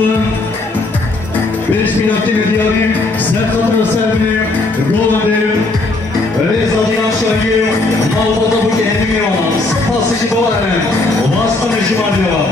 bastım. 5 milyon diyarım, Serkan'ın sevdiğim, Golden'im, Reza Diyan Şahim, Malbada bu kendimi yalan, Spasıcı Balarım, Vastan Ejimarya.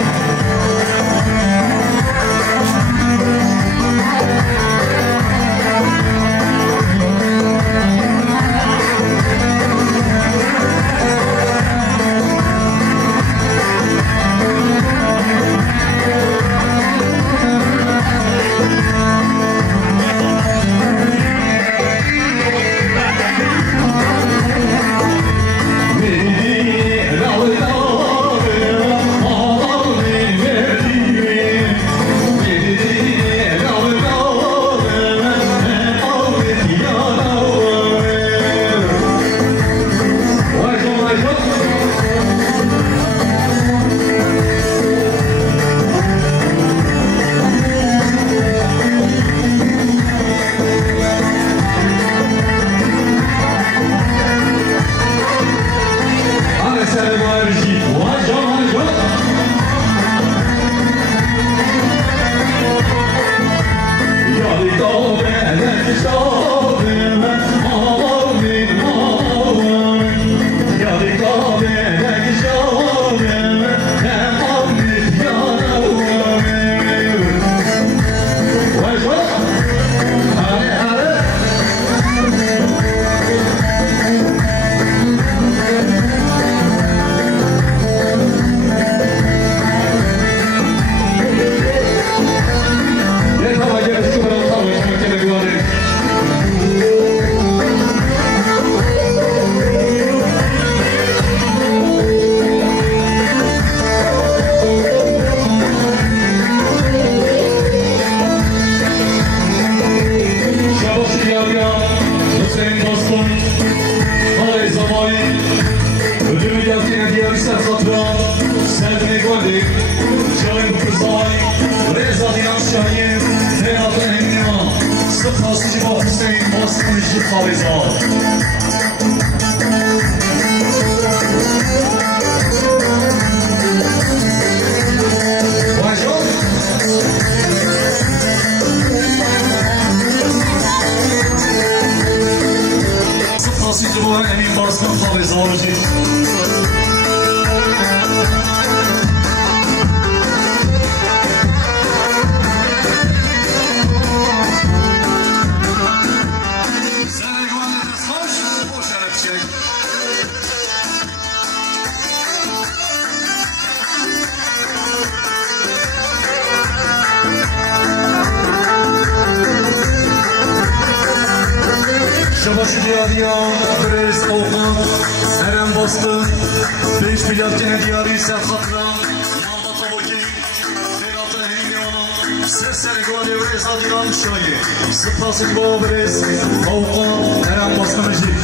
Şabaşı diyarıyan, Brez Olgan, Eren Bastı, 5 milyar gene diyarı Serhat'la, Malda Taboki, Berat'ın Hemiyan'a, Sesleri Gvali Brez Adiyan Şahi, Sıpası Gva Brez, Olgan, Eren Bastı Mecid.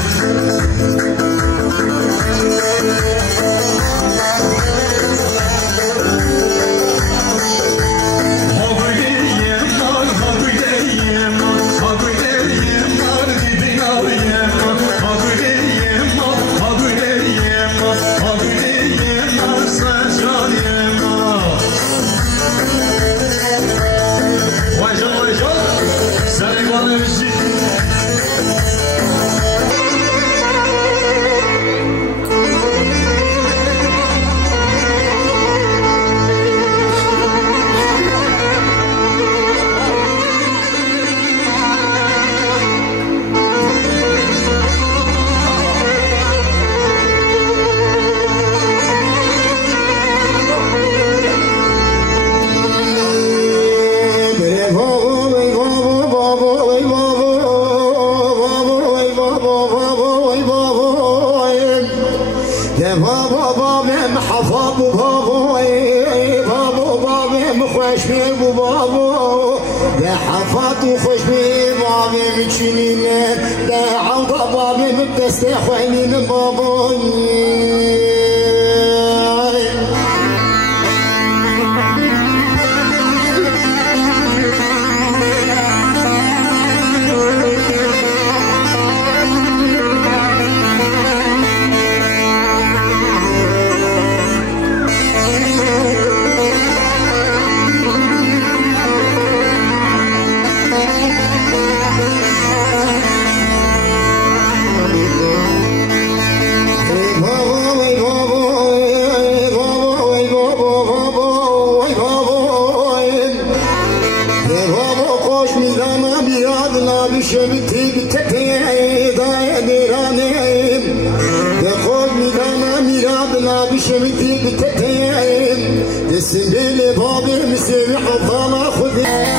سبيلي بابي مسيح وطالع خذي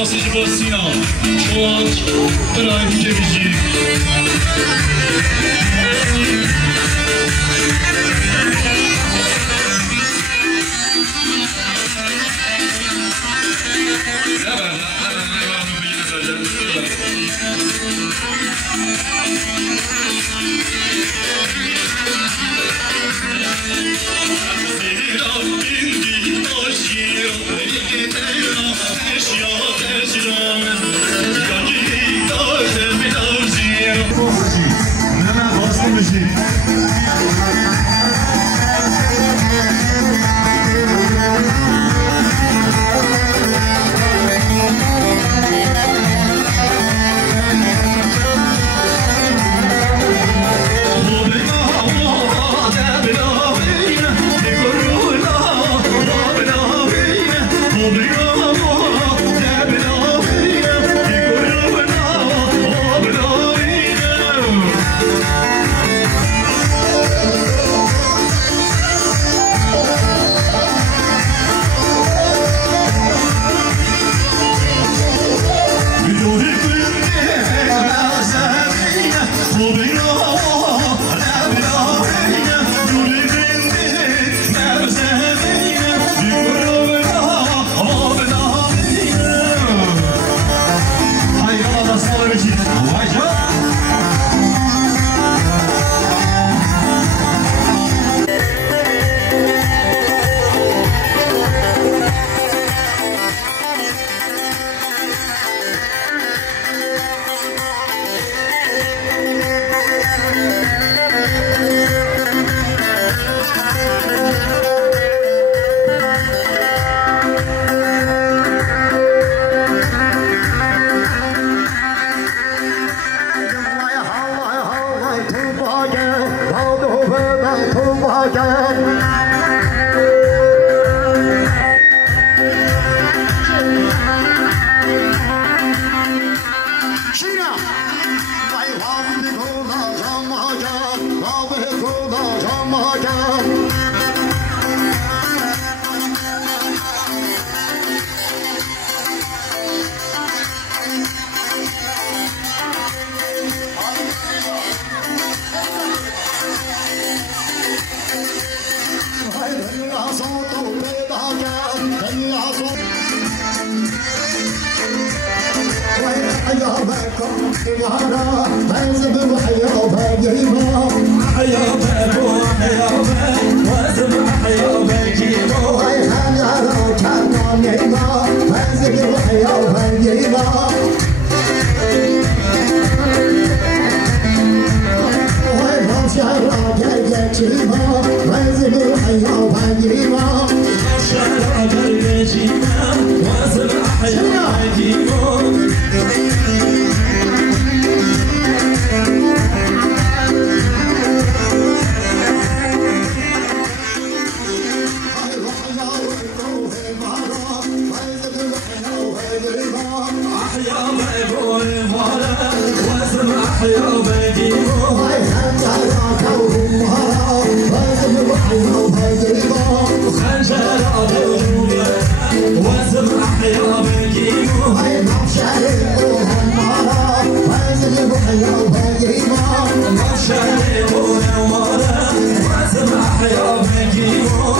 Spasıcı Sinan, Çoğanç, Ibrahim Cemici. أحيا بيبوي مارا وزم أحيا بيجيبو هاي خنجرات ومهارا وزم أحيا بيجيبو خنجرات وزم أحيا بيجيبو هاي مبشري ومهارا وزم أحيا بيجيبو مبشري ومهارا وزم أحيا بيجيبو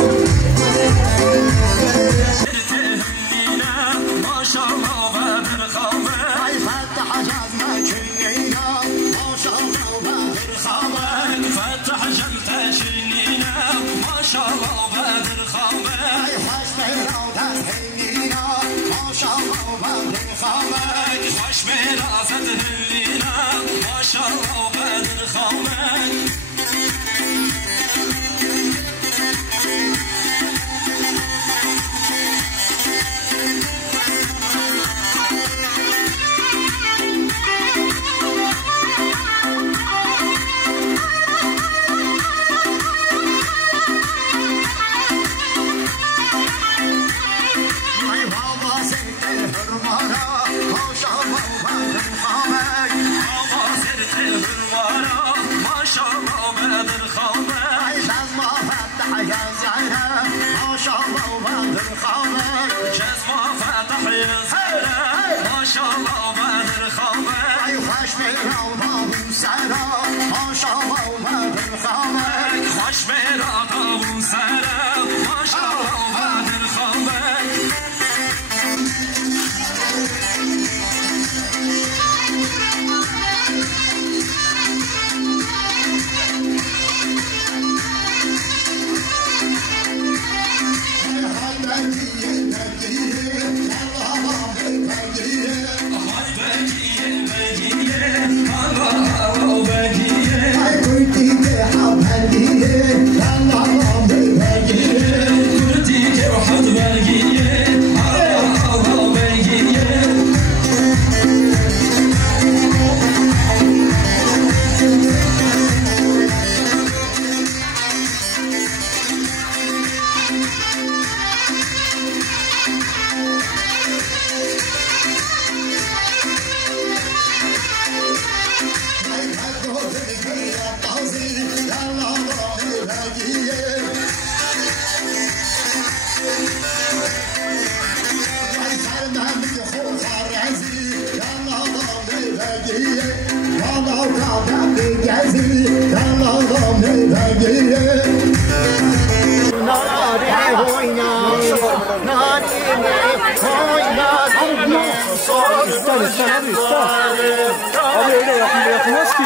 Abi öyle yapılmaz ki.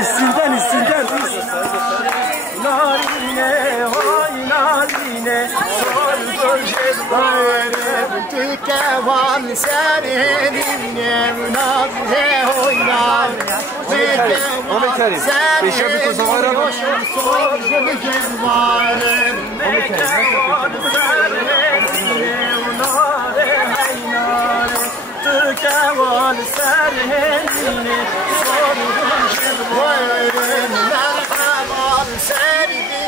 İstilden. Narine, oy narine, sorgun şefayre, tükevan seninle, münazze oy narine, tükevan seninle, sorgun şefayre, tükevan seninle, münazze haynare, tükevan seninle, sorgun şefayre, merhaban seninle,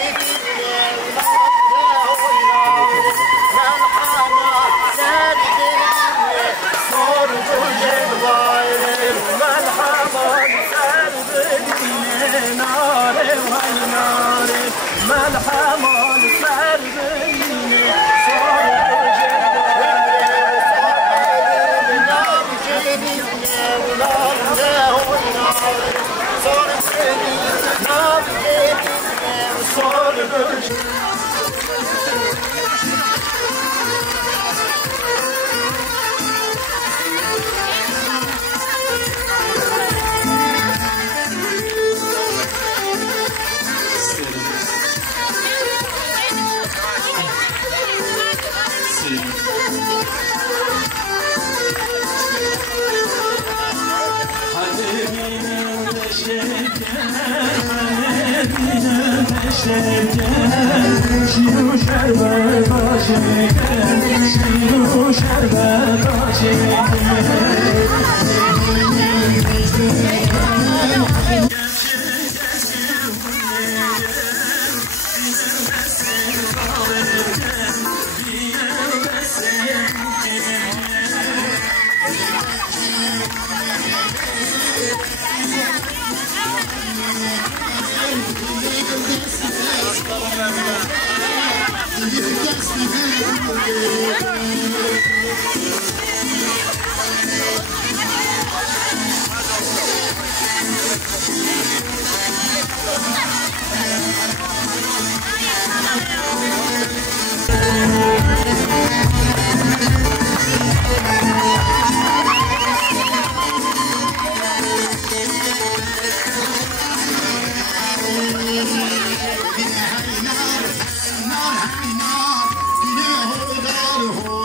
نار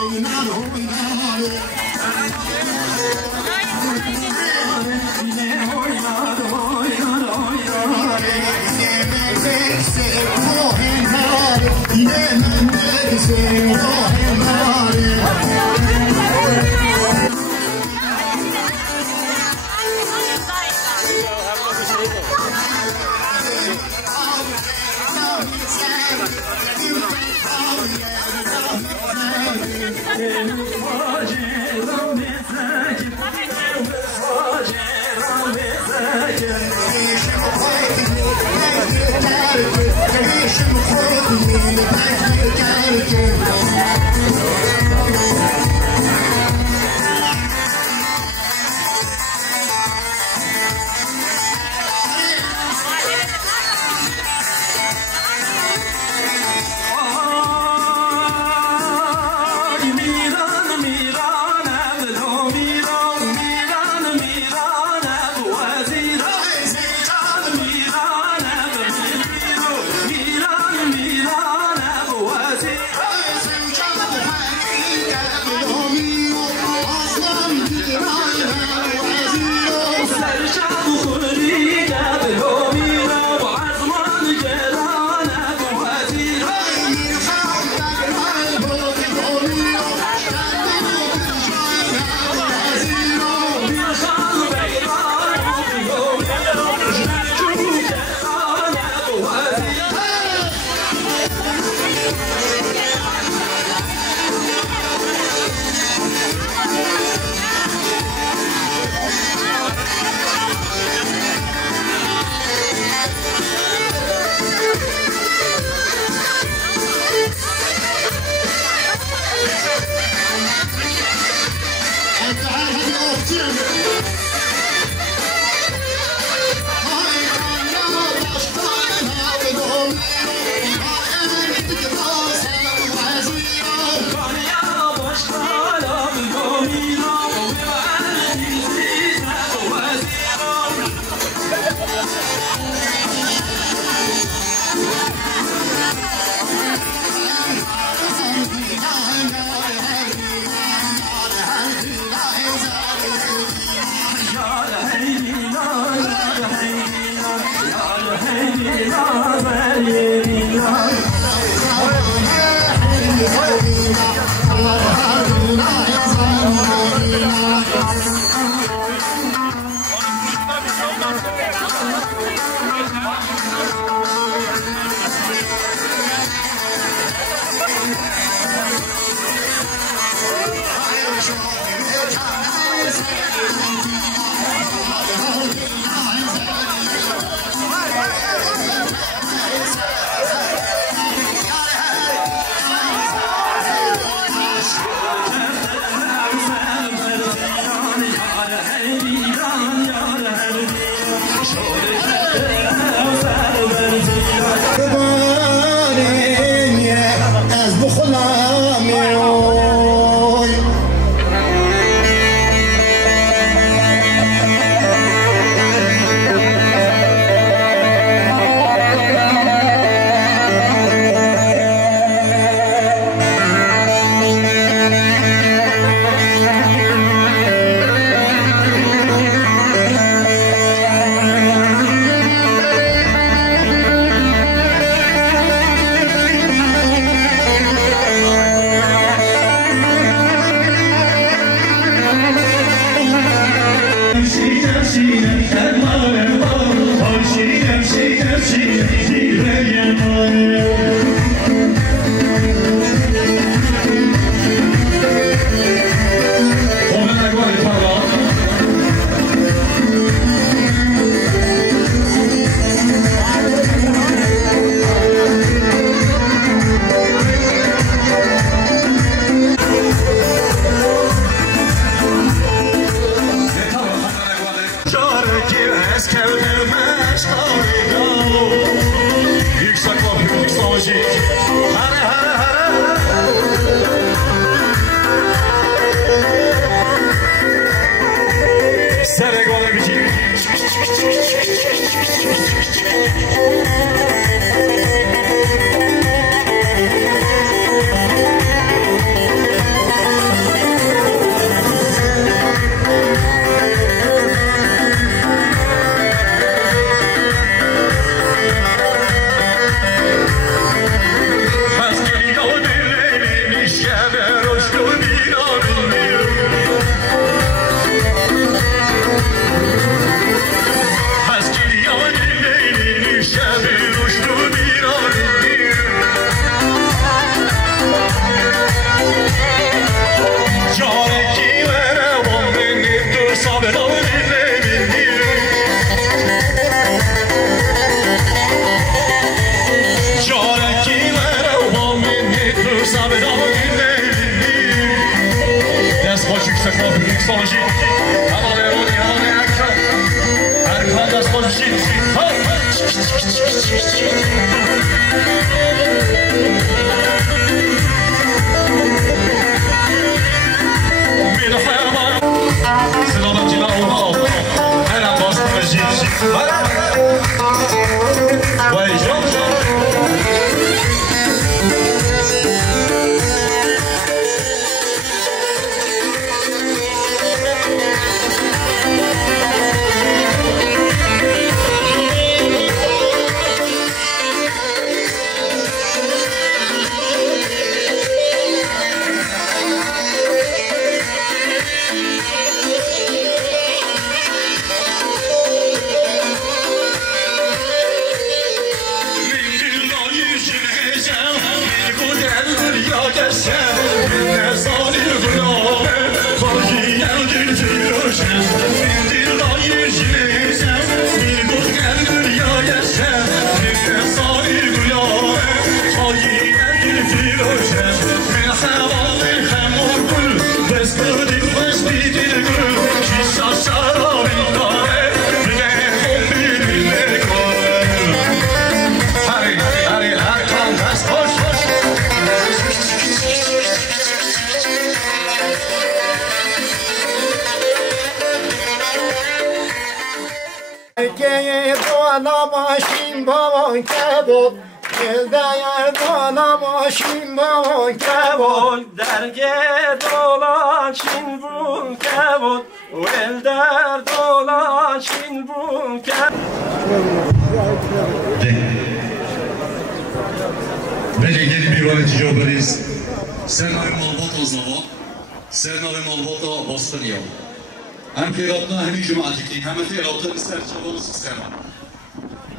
هم خیراتنا همین جماعتی که همه خیراتنا بسر چوان سیستم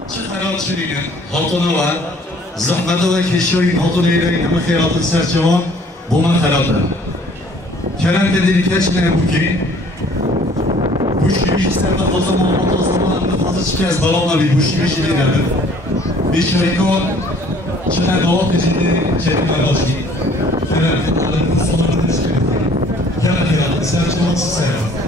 چه خیرات شدینه؟ حاطونه و زحمت و کشوی حاطونه ایرانی همه خیرات سر چوان با من خیراته کنم که دیدی کچ نبودی بوشی بیشی سر و خواستم آمات و زمان هم نفازه چی که از بلام نبید بوشی بیشی دیده بیشتری کن چه دوات جدی چه مراجی کنم که حالا بسیار بودیش کنم کنم خیرات سر چوان سیستم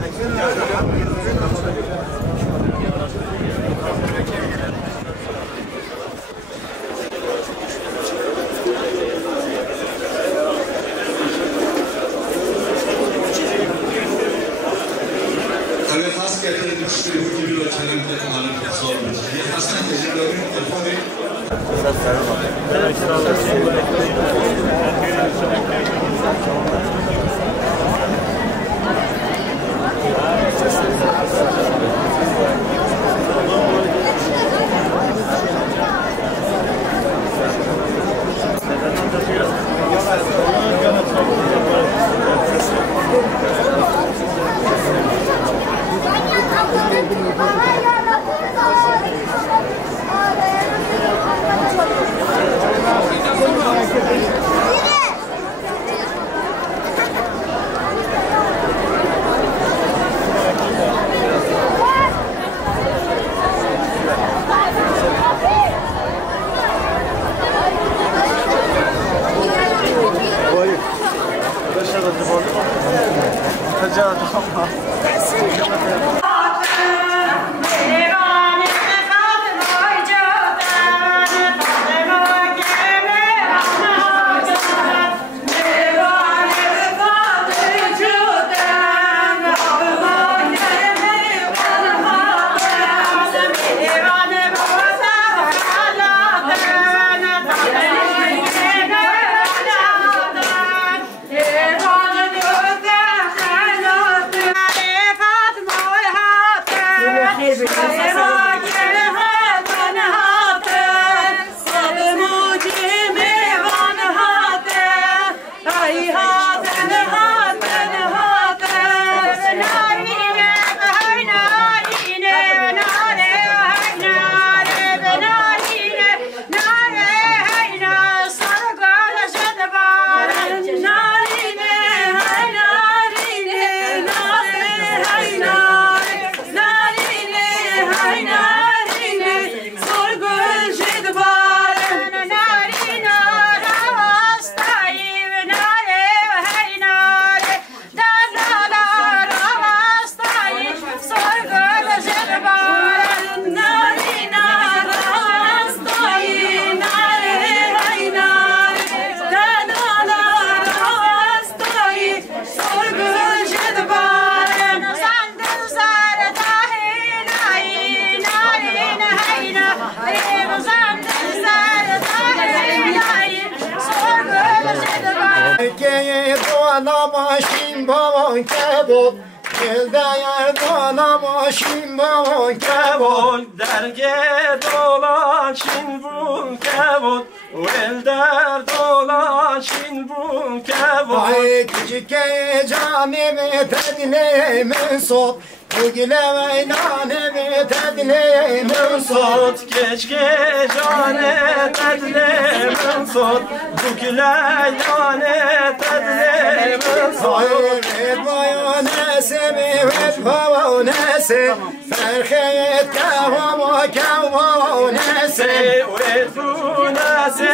dolaşın babon kebol Elde yer dolaşın babon kebol Derge dolaşın bu kebol Elde dolaşın bu kebol Ay küçük canımı tedlimin sot Bugüle veynanımı tedlimin sot Keşke canet edlemin sot Bugüle canet edlemin sot Hayır bayonesi mi vet bayonesi Ferhiyet kevabonesi Vet bunesi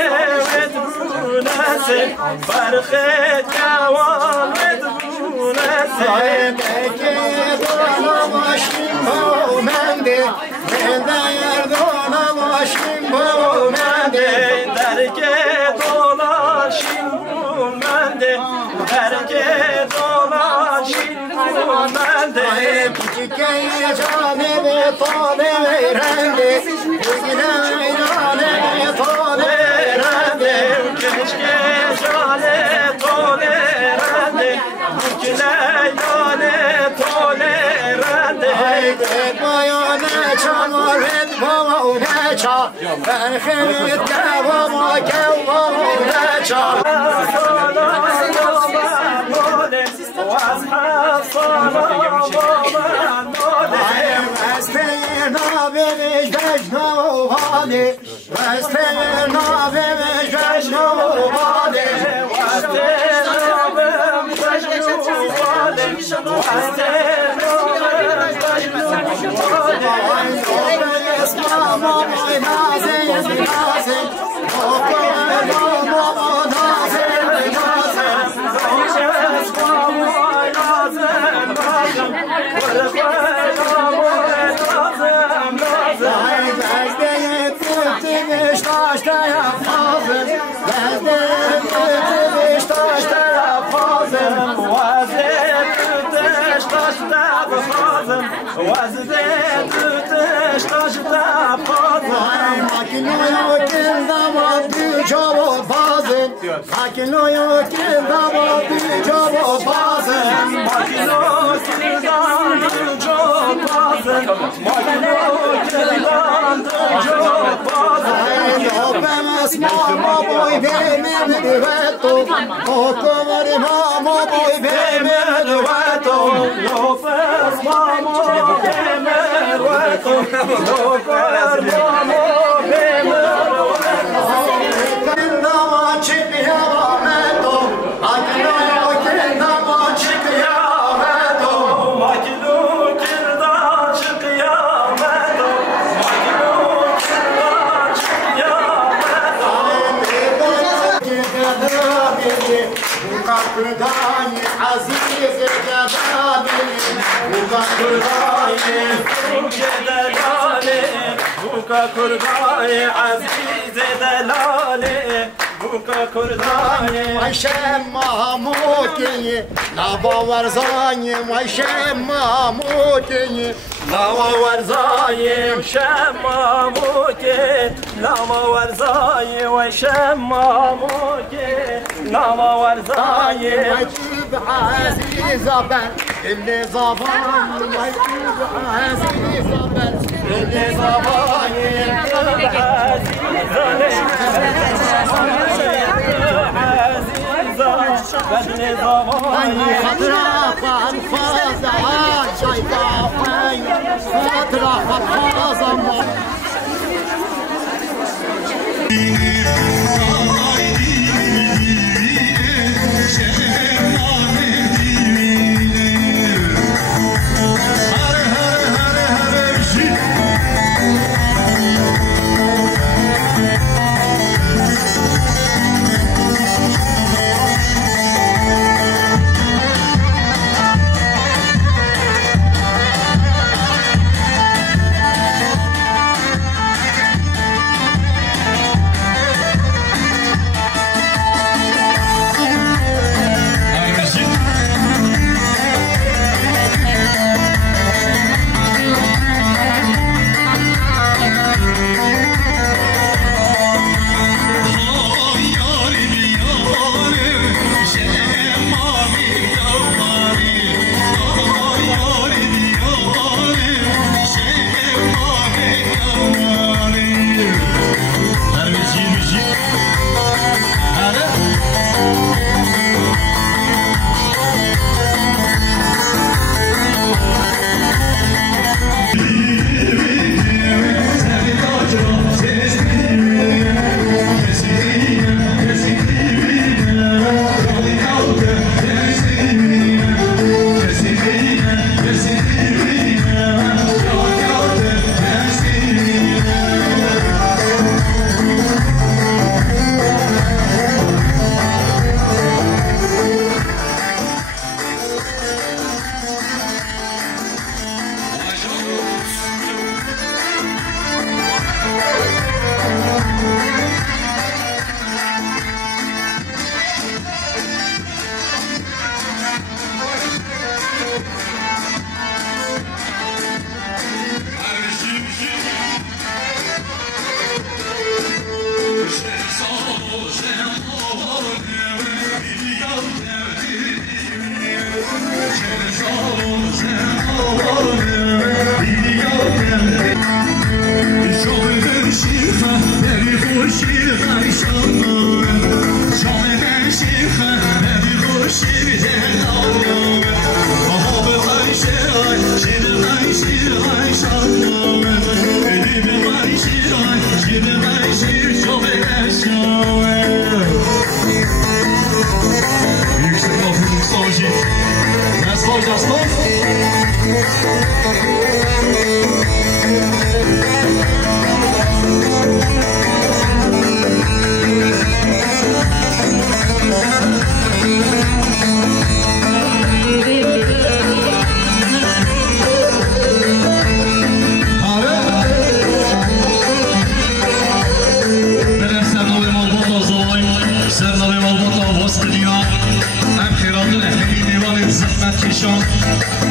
Ferhiyet kevam vet bunesi Dolaşın bu mende Bende yer dolaşın bu mende Derge dolaşın bu mende Derge dolaşın bu mende Küçük canımı tolerendi Bugüne canımı tolerendi Keşke canet tolerandi Bugüne canet tolerandi Et bayone çamur et babone ça Ferhiyet kevabone ça Vesteyna bemiş vecno hali Vesteyna bemiş vecno hali Mama boy benim duetto Okumari mama boy benim duetto Lofes mamo kemer duetto Lofes mamo kemer duetto Kendama çıkıyor meto Akino kendama çıkıyor meto Makinu kirdan çıkıyor meto Makinu kirdan çıkıyor Kurdani aziz Cedali Kurdani Delali Buka kurdani aziz delali Buka kurdani Ayşem Mahmud'yi Nava varzani Ayşem Mahmud'yi Lama varzayim şemmamuki Lama varzayim ve şemmamuki Lama varzayim Acib aziza ben Elli zaman Acib aziza ben Elli zaman Ay hatıra fazla Çay kafayı Hatıra fazla موجود نسخال جاسمون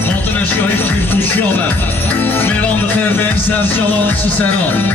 خاطر شاهی کیفوشیابه میلان بخیر به این سرجالات سران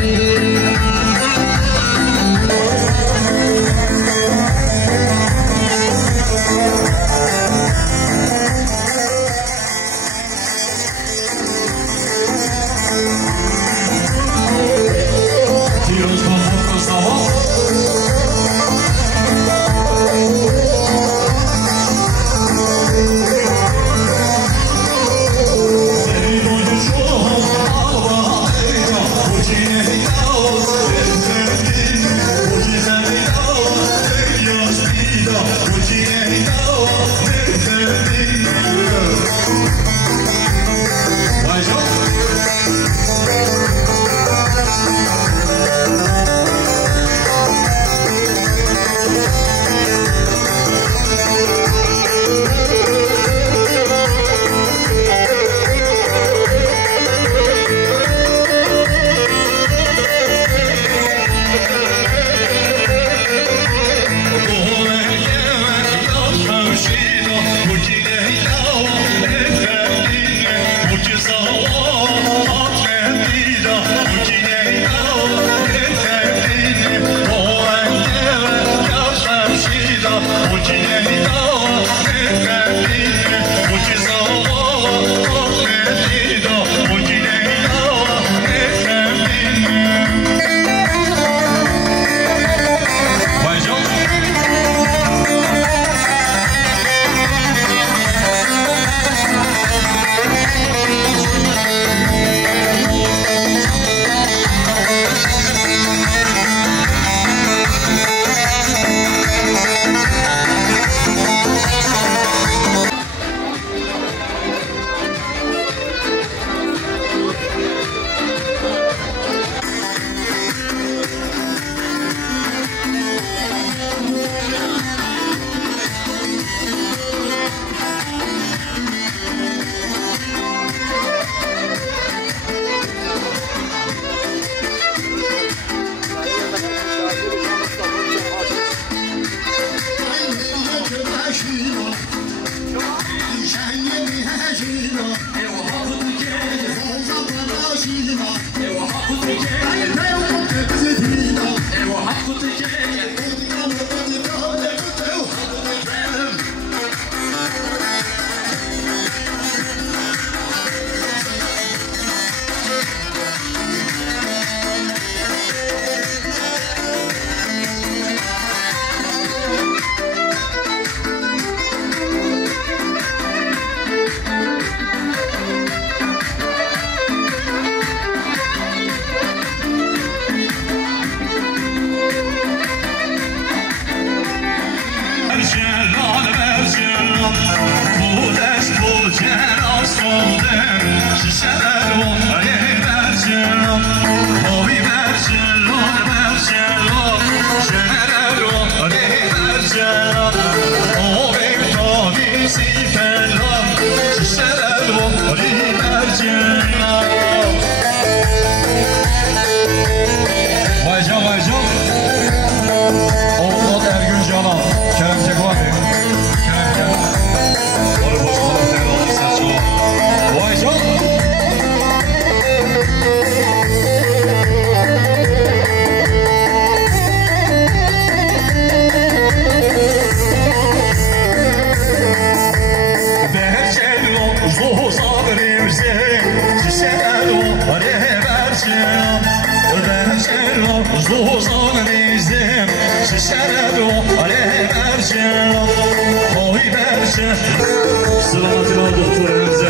Selamatına doktor Hamza.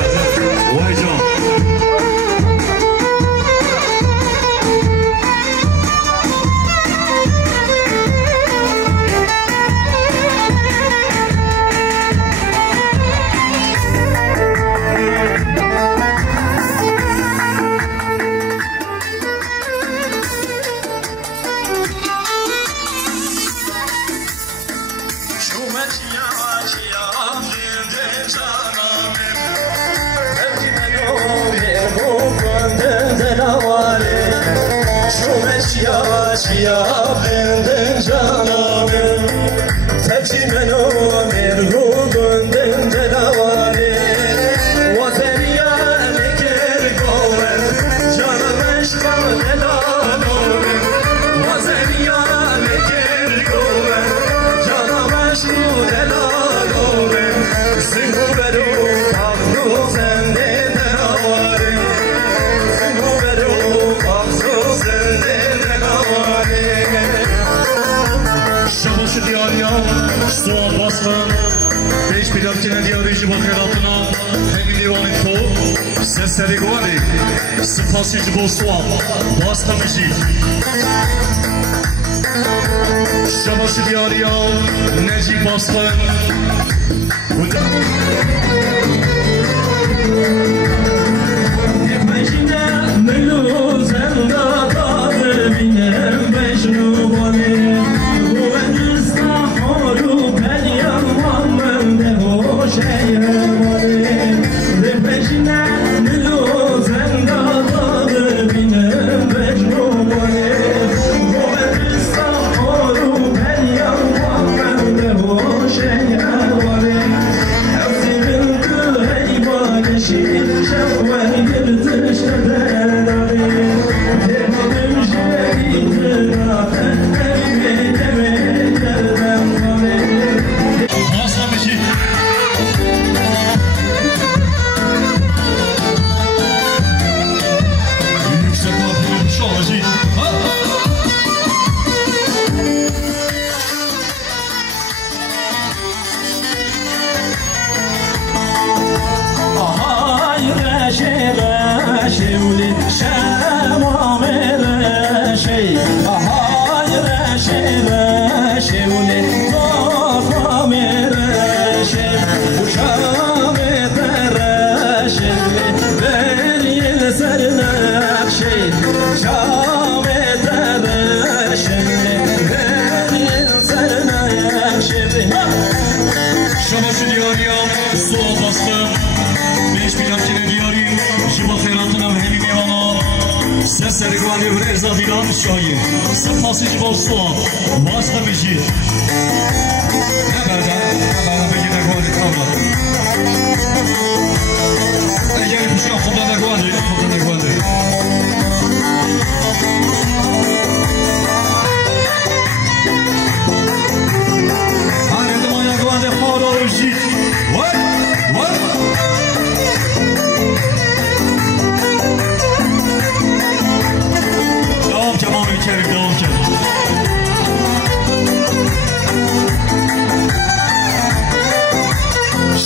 Vay can. yavaş ya benden canavim Teki meno merhubun benden davani Vateniya nekir goven Canım eşkam nedalovim Vateniya nekir goven Canım eşkam nedalovim Sinhu beru kabru sende nedavari Sinhu beru kabru sende nedavari Şabaşı diyarıya sual bastan 5 plakine diyarı jibo xeratına Hemi divanı to Sesleri guali Sıpası jibo sual Bastamışı Şabaşı diyarıya Necip bastan Peşine mülü zenda tadı binem beşnu bani Bu enista horu ben yanmam de hoş eyyamani Peşine mülü zenda tadı binem beşnu bani Bu enista horu ben yanmam de hoş eyyamani Evzimin kıhey balişi şevvel girtiş nedenari Demedim şerifina evime demedim bani Bastamışı Yüksek kapı şalacı Şabaşı diyarıya sual bastı 5 plakine diyarı jibo xeratına hemi divana Sesleri guali vreza diran şayi Sıpası jibo sual Bastamışı Neberden peki de guali kavla Egeri puşka xuda da guali Hanedim aya guali xala uşi What? Devam Kemal Kerim, devam Kerim.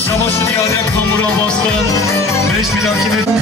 Şabaşı diyarıya kamura bastı 5 plakini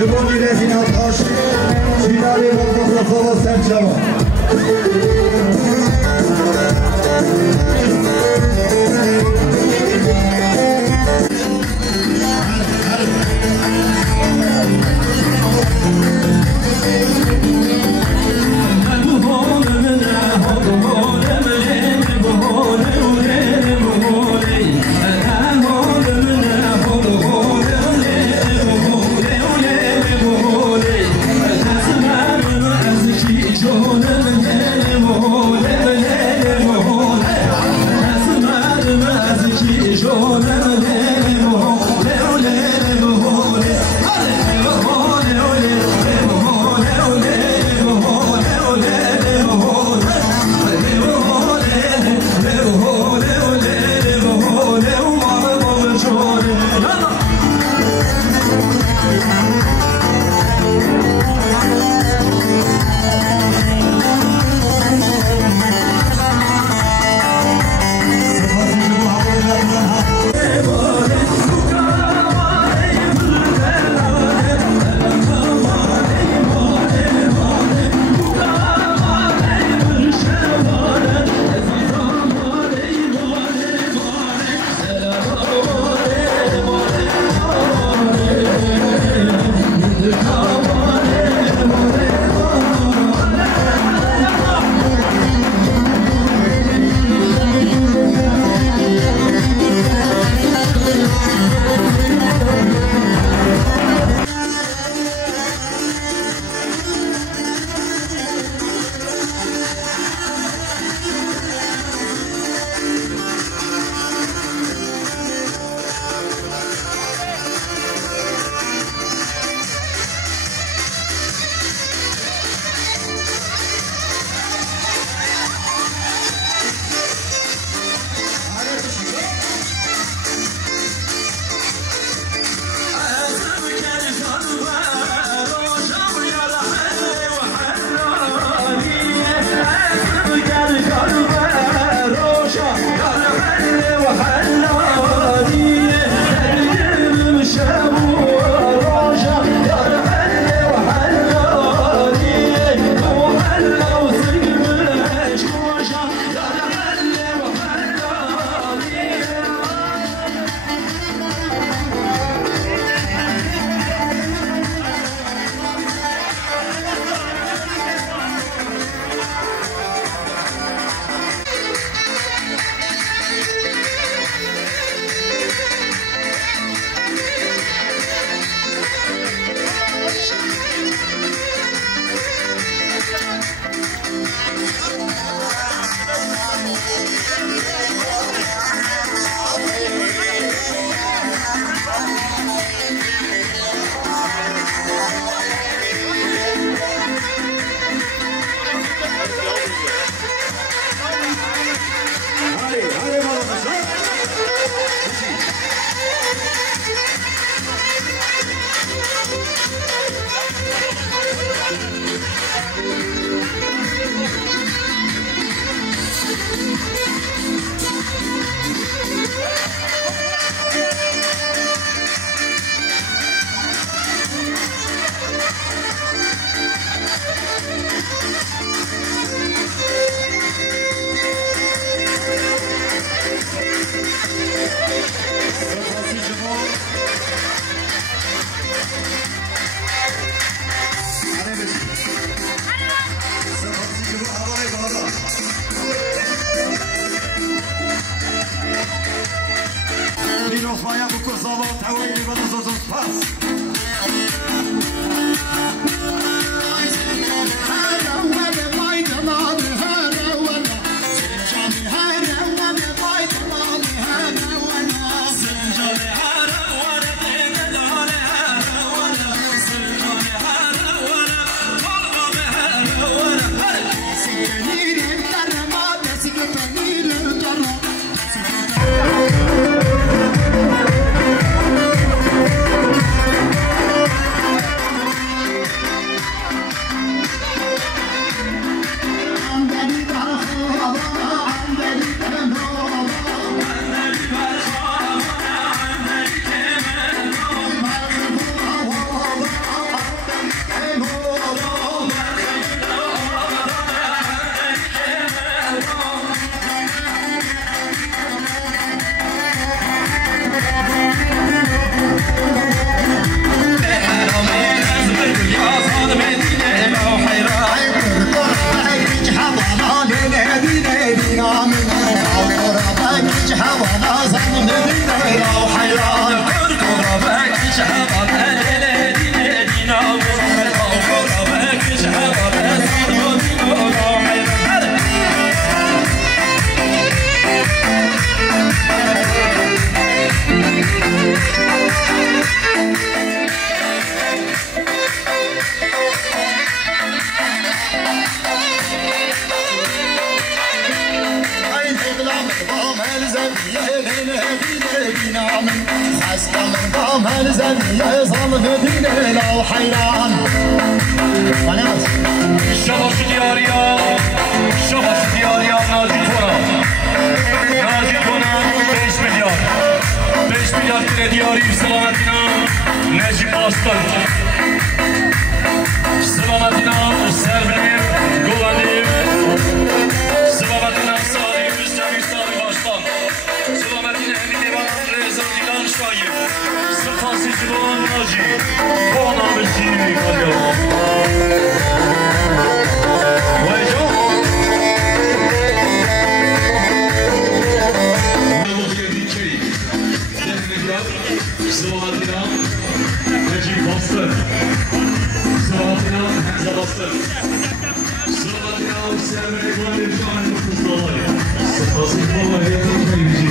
Şıbon İlezin Altaş, Şinali Bozmakla Kova Serçava. Osmanya bu kursala tevhidi bana sözüm pas. بينا من خستا من قام هالزمية صالف دين لو حيران خلاص شباش دياريا نازل كنا 5 milyar lira diyari selametine Necip Aslan selametine Serbenim Govanim selametine Salih Müstemi Salih Başkan selametine Emin Evan Reza Dilan Şahim Sıfası Civan Naci Konamışı Kalyam Sıvatina, Necip Bastır, Sıvatina, Hamza Bastır, Sıvatina, Server Ekvalim Şahin Kızılay, Sıfası Kıvalı Yakın Kayıcı.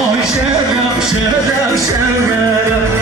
Oh, şeref şeref